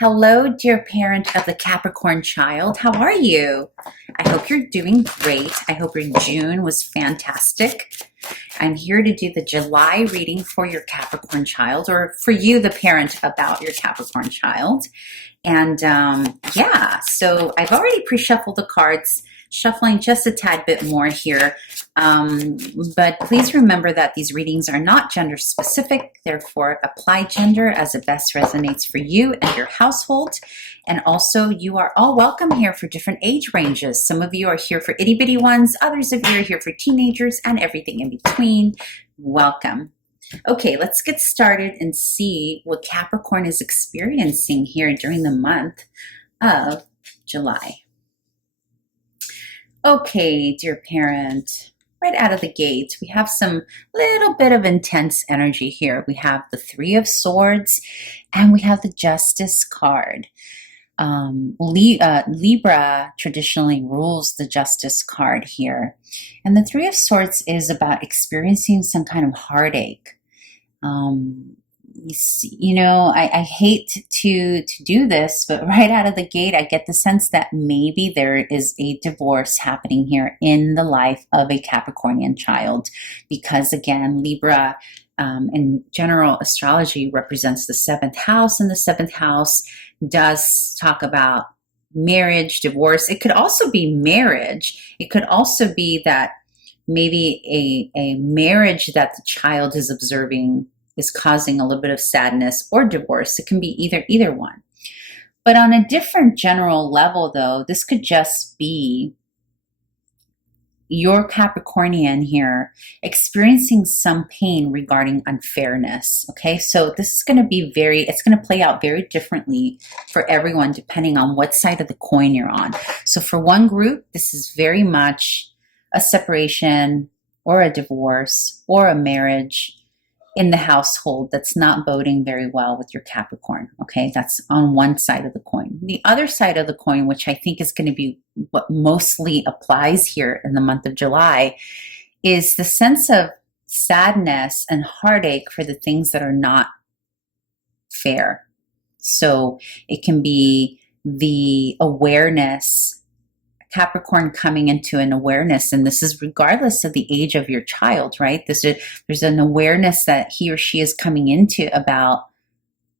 Hello, dear parent of the Capricorn child. How are you? I hope you're doing great. I hope your June was fantastic. I'm here to do the July reading for your Capricorn child, or for you, the parent, about your Capricorn child. And yeah, so I've already pre-shuffled the cards, shuffling just a tad bit more here. But please remember that these readings are not gender specific, therefore apply gender as it best resonates for you and your household. And also, you are all welcome here for different age ranges. Some of you are here for itty bitty ones, others of you are here for teenagers, and everything in between. Welcome. Okay, let's get started and see what Capricorn is experiencing here during the month of July. Okay, dear parent, right out of the gate, we have some little bit of intense energy here. We have the Three of Swords and we have the Justice card. Libra traditionally rules the Justice card here. And the Three of Swords is about experiencing some kind of heartache. I hate to do this, but right out of the gate, I get the sense that maybe there is a divorce happening here in the life of a Capricornian child, because again, Libra in general astrology represents the seventh house, and the seventh house does talk about marriage, divorce. It could also be marriage. It could also be that maybe a marriage that the child is observing is causing a little bit of sadness or divorce. It can be either one. But on a different general level, though, this could just be your Capricornian here experiencing some pain regarding unfairness. Okay, so this is going to be it's going to play out very differently for everyone depending on what side of the coin you're on. So for one group, this is very much a separation or a divorce or a marriage in the household that's not boding very well with your Capricorn. Okay, that's on one side of the coin. The other side of the coin, which I think is going to be what mostly applies here in the month of July, is the sense of sadness and heartache for the things that are not fair. So it can be the awareness, Capricorn coming into an awareness, and this is regardless of the age of your child, right? There's an awareness that he or she is coming into about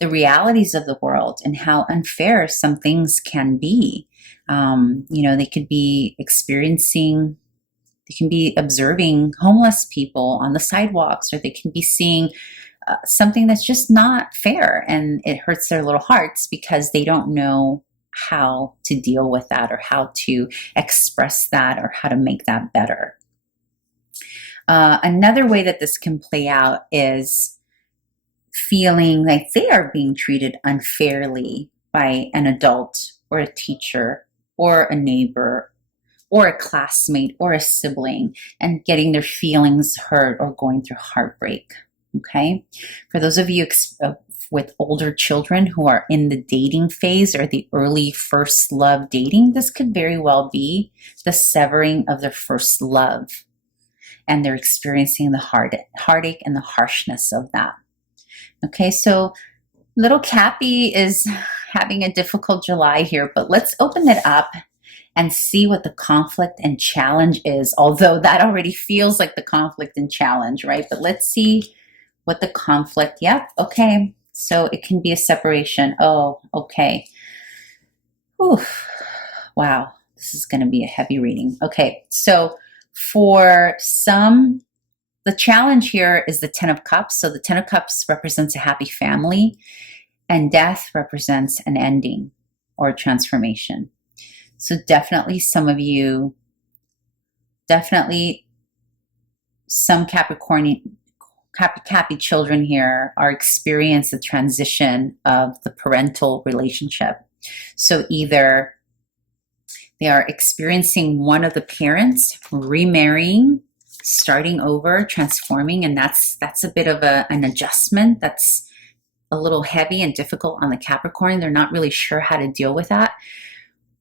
the realities of the world and how unfair some things can be. They could be observing homeless people on the sidewalks, or they can be seeing something that's just not fair, and it hurts their little hearts because they don't know how to deal with that, or how to express that, or how to make that better. Another way that this can play out is feeling like they are being treated unfairly by an adult or a teacher or a neighbor or a classmate or a sibling, and getting their feelings hurt or going through heartbreak. Okay, for those of you with older children who are in the dating phase or the early first love dating, this could very well be the severing of their first love, and they're experiencing the heartache and the harshness of that. Okay, so little Cappy is having a difficult July here, but let's open it up and see what the conflict and challenge is, although that already feels like the conflict and challenge, right? But let's see what the conflict, yep, okay. So it can be a separation. Oh, okay. Oof. Wow, this is going to be a heavy reading. Okay, so for some, the challenge here is the Ten of Cups. So the Ten of Cups represents a happy family, and death represents an ending or a transformation. So definitely some of you, some Cappy children here are experiencing the transition of the parental relationship. So either they are experiencing one of the parents remarrying, starting over, transforming, and that's a bit of an adjustment that's a little heavy and difficult on the Capricorn. They're not really sure how to deal with that.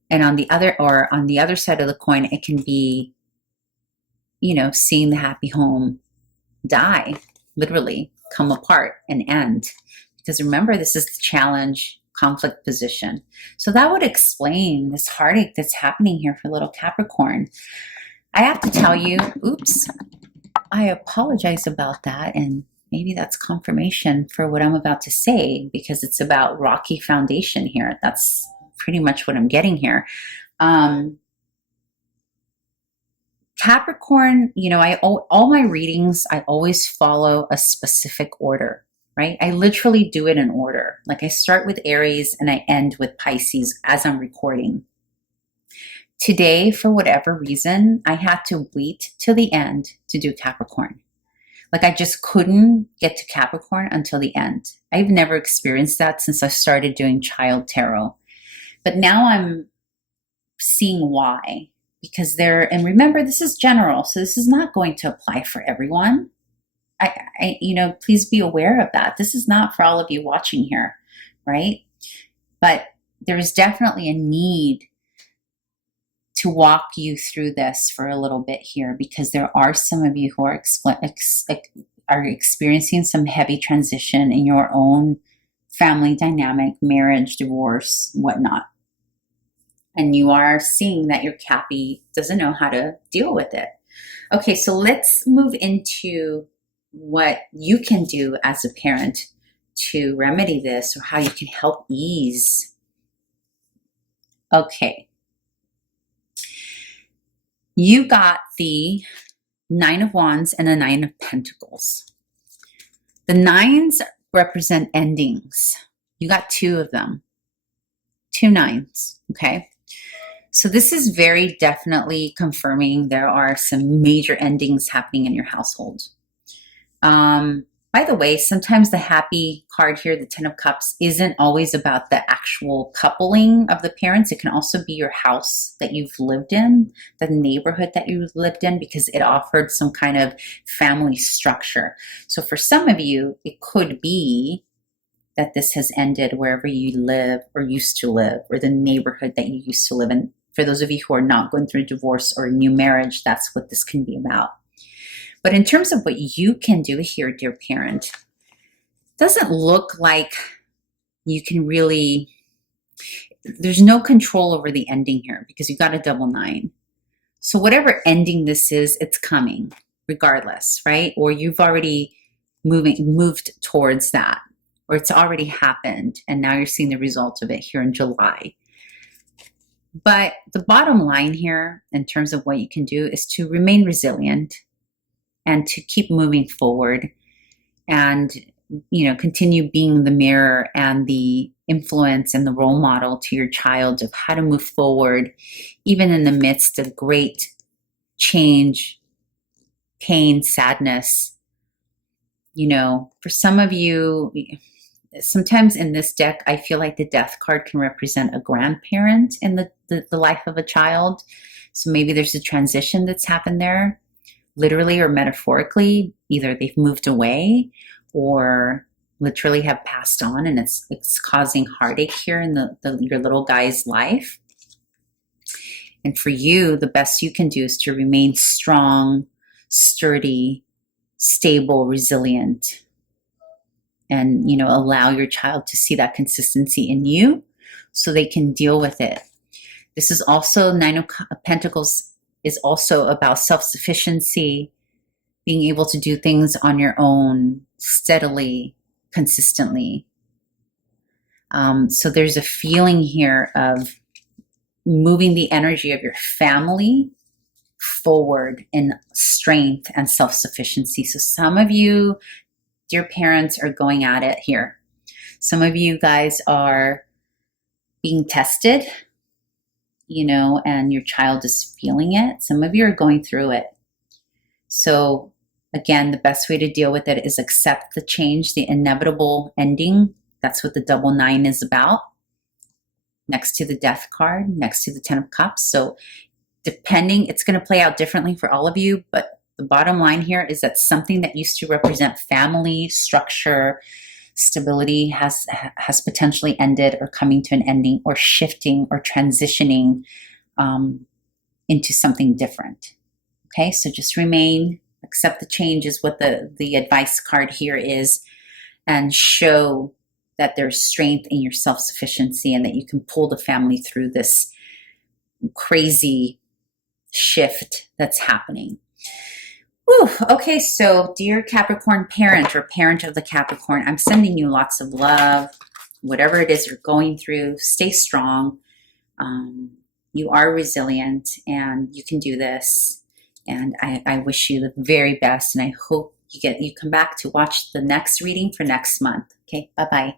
And on the other side of the coin, it can be, seeing the happy home die, literally come apart and end. Because remember, this is the challenge conflict position. So that would explain this heartache that's happening here for little Capricorn. I have to tell you, oops, I apologize about that. And maybe that's confirmation for what I'm about to say, because it's about rocky foundation here. That's pretty much what I'm getting here. Capricorn, you know, all my readings, I always follow a specific order, right? I literally do it in order. Like I start with Aries and I end with Pisces as I'm recording. Today, for whatever reason, I had to wait till the end to do Capricorn. Like I just couldn't get to Capricorn until the end. I've never experienced that since I started doing child tarot. But now I'm seeing why. Because and remember, this is general, so this is not going to apply for everyone. Please be aware of that. This is not for all of you watching here, right? But there is definitely a need to walk you through this for a little bit here, because there are some of you who are experiencing some heavy transition in your own family dynamic, marriage, divorce, whatnot. And you are seeing that your Cappy doesn't know how to deal with it. Okay, so let's move into what you can do as a parent to remedy this, or how you can help ease. Okay. You got the Nine of Wands and the Nine of Pentacles. The nines represent endings. You got two of them. 2 nines, okay? So this is very definitely confirming there are some major endings happening in your household. By the way, sometimes the happy card here, the 10 of Cups, isn't always about the actual coupling of the parents. It can also be your house that you've lived in, the neighborhood that you've lived in, because it offered some kind of family structure. So for some of you, it could be that this has ended wherever you live or used to live, or the neighborhood that you used to live in. For those of you who are not going through divorce or new marriage, that's what this can be about. But in terms of what you can do here, dear parent, it doesn't look like you can really, there's no control over the ending here, because you got a double 9. So whatever ending this is, it's coming regardless, right? Or you've already moved towards that, or it's already happened, and now you're seeing the result of it here in July. But the bottom line here, in terms of what you can do, is to remain resilient and to keep moving forward, and, you know, continue being the mirror and the influence and the role model to your child of how to move forward, even in the midst of great change, pain, sadness. You know, for some of you, sometimes in this deck, I feel like the Death card can represent a grandparent in the life of a child. So maybe there's a transition that's happened there, literally or metaphorically. Either they've moved away or literally have passed on, and it's causing heartache here in your little guy's life. And for you, the best you can do is to remain strong, sturdy, stable, resilient, and, you know, allow your child to see that consistency in you so they can deal with it. This is also, Nine of Pentacles is also about self-sufficiency, being able to do things on your own, steadily, consistently. So there's a feeling here of moving the energy of your family forward in strength and self-sufficiency. So some of you, dear parents, are going at it here. Some of you guys are being tested, you know, and your child is feeling it. Some of you are going through it. So again, the best way to deal with it is accept the change, the inevitable ending. That's what the double 9 is about. Next to the Death card, next to the 10 of Cups. So depending, it's going to play out differently for all of you, but the bottom line here is that something that used to represent family, structure, stability has potentially ended, or coming to an ending, or shifting or transitioning into something different. Okay, so just remain, accept the change is what the advice card here is, and show that there's strength in your self-sufficiency and that you can pull the family through this crazy shift that's happening. Whew. Okay, so dear Capricorn parent or parent of the Capricorn, I'm sending you lots of love. Whatever it is you're going through, stay strong. You are resilient and you can do this. And I wish you the very best. And I hope you come back to watch the next reading for next month. Okay, bye-bye.